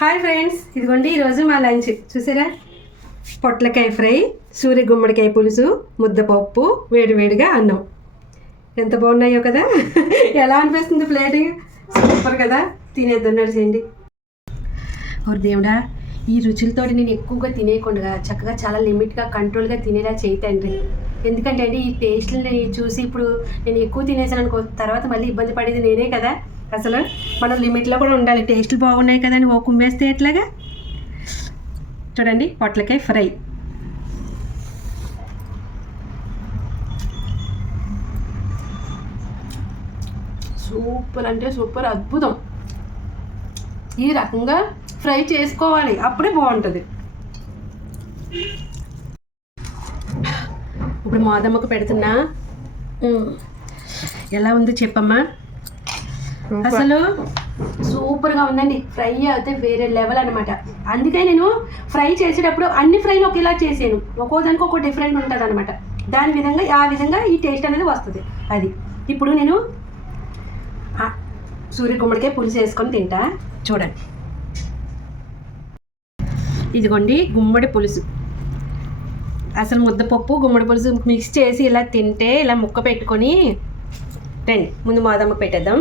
Hi friends, ఇదిగోండి ఈరోజు మా లంచ్ చూసారా. పొట్లకాయ ఫ్రై, సూర్య గుమ్మడికాయ పులుసు, ముద్దపప్పు, వేడివేడిగా అన్నం. ఎంత బాగున్నాయో కదా. ఎలా అనిపిస్తుంది ప్లేట్? సూపర్ కదా. తినేద్దాం, నడిచేయండి. ఓ దేవుడా, ఈ రుచులతోటి నేను ఎక్కువగా తినేయకుండా చక్కగా చాలా లిమిట్గా కంట్రోల్గా తినేలా చేయతండి. ఎందుకంటే అండి, ఈ టేస్ట్ని చూసి ఇప్పుడు నేను ఎక్కువ తినేసాను అనుకో, తర్వాత మళ్ళీ ఇబ్బంది పడేది నేనే కదా. అసలు మనం లిమిట్లో కూడా ఉండాలి. టేస్ట్లు బాగున్నాయి కదా అని ఓ కుమ్మేస్తే ఎట్లాగా. చూడండి, పొట్లకాయ ఫ్రై. సూపర్ అంటే సూపర్, అద్భుతం. ఈ రకంగా ఫ్రై చేసుకోవాలి, అప్పుడే బాగుంటుంది. ఇప్పుడు మాదమ్మకు పెడుతున్నా. ఎలా ఉందో చెప్పమ్మా. అసలు సూపర్గా ఉందండి. ఫ్రై అయితే వేరే లెవెల్ అనమాట. అందుకే నేను ఫ్రై చేసేటప్పుడు అన్ని ఫ్రైలు ఒకేలా చేసాను. ఒక్కోదానికి ఒక్కో డిఫరెంట్ ఉంటుంది అనమాట. ఆ విధంగా ఈ టేస్ట్ అనేది వస్తుంది. అది ఇప్పుడు నేను సూర్య గుమ్మడికాయ పులుసు వేసుకొని తింటా. చూడండి, ఇదిగోండి గుమ్మడి పులుసు. అసలు ముద్దపప్పు గుమ్మడి పులుసు మిక్స్ చేసి ఇలా తింటే, ఇలా ముక్క పెట్టుకొని రండి. ముందు మాదమ్మకు పెట్టేద్దాం.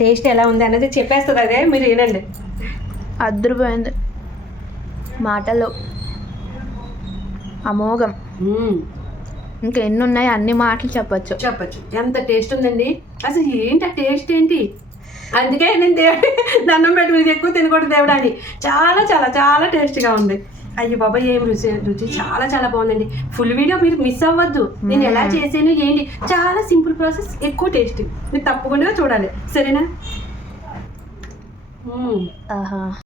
టేస్ట్ ఎలా ఉంది అన్నది చెప్పేస్తుంది, అదే మీరు ఏనండి. అద్భుతమైంది, మాటలు అమోఘం. ఇంకా ఎన్ని ఉన్నాయి, అన్ని మాటలు చెప్పచ్చు. ఎంత టేస్ట్ ఉందండి. అసలు ఏంటి ఆ టేస్ట్ ఏంటి? అందుకే నేను దండం పెట్టి ఇది ఎక్కువ తినకూడదు దేవుడా అని. చాలా చాలా చాలా టేస్ట్గా ఉంది. అయ్యో బాబా, ఏం రుచి చాలా చాలా బాగుందండి. ఫుల్ వీడియో మీరు మిస్ అవ్వద్దు. నేను ఎలా చేసాను ఏంటి, చాలా సింపుల్ ప్రాసెస్, ఎక్కువ టేస్ట్. మీరు తప్పకుండా చూడాలి, సరేనా?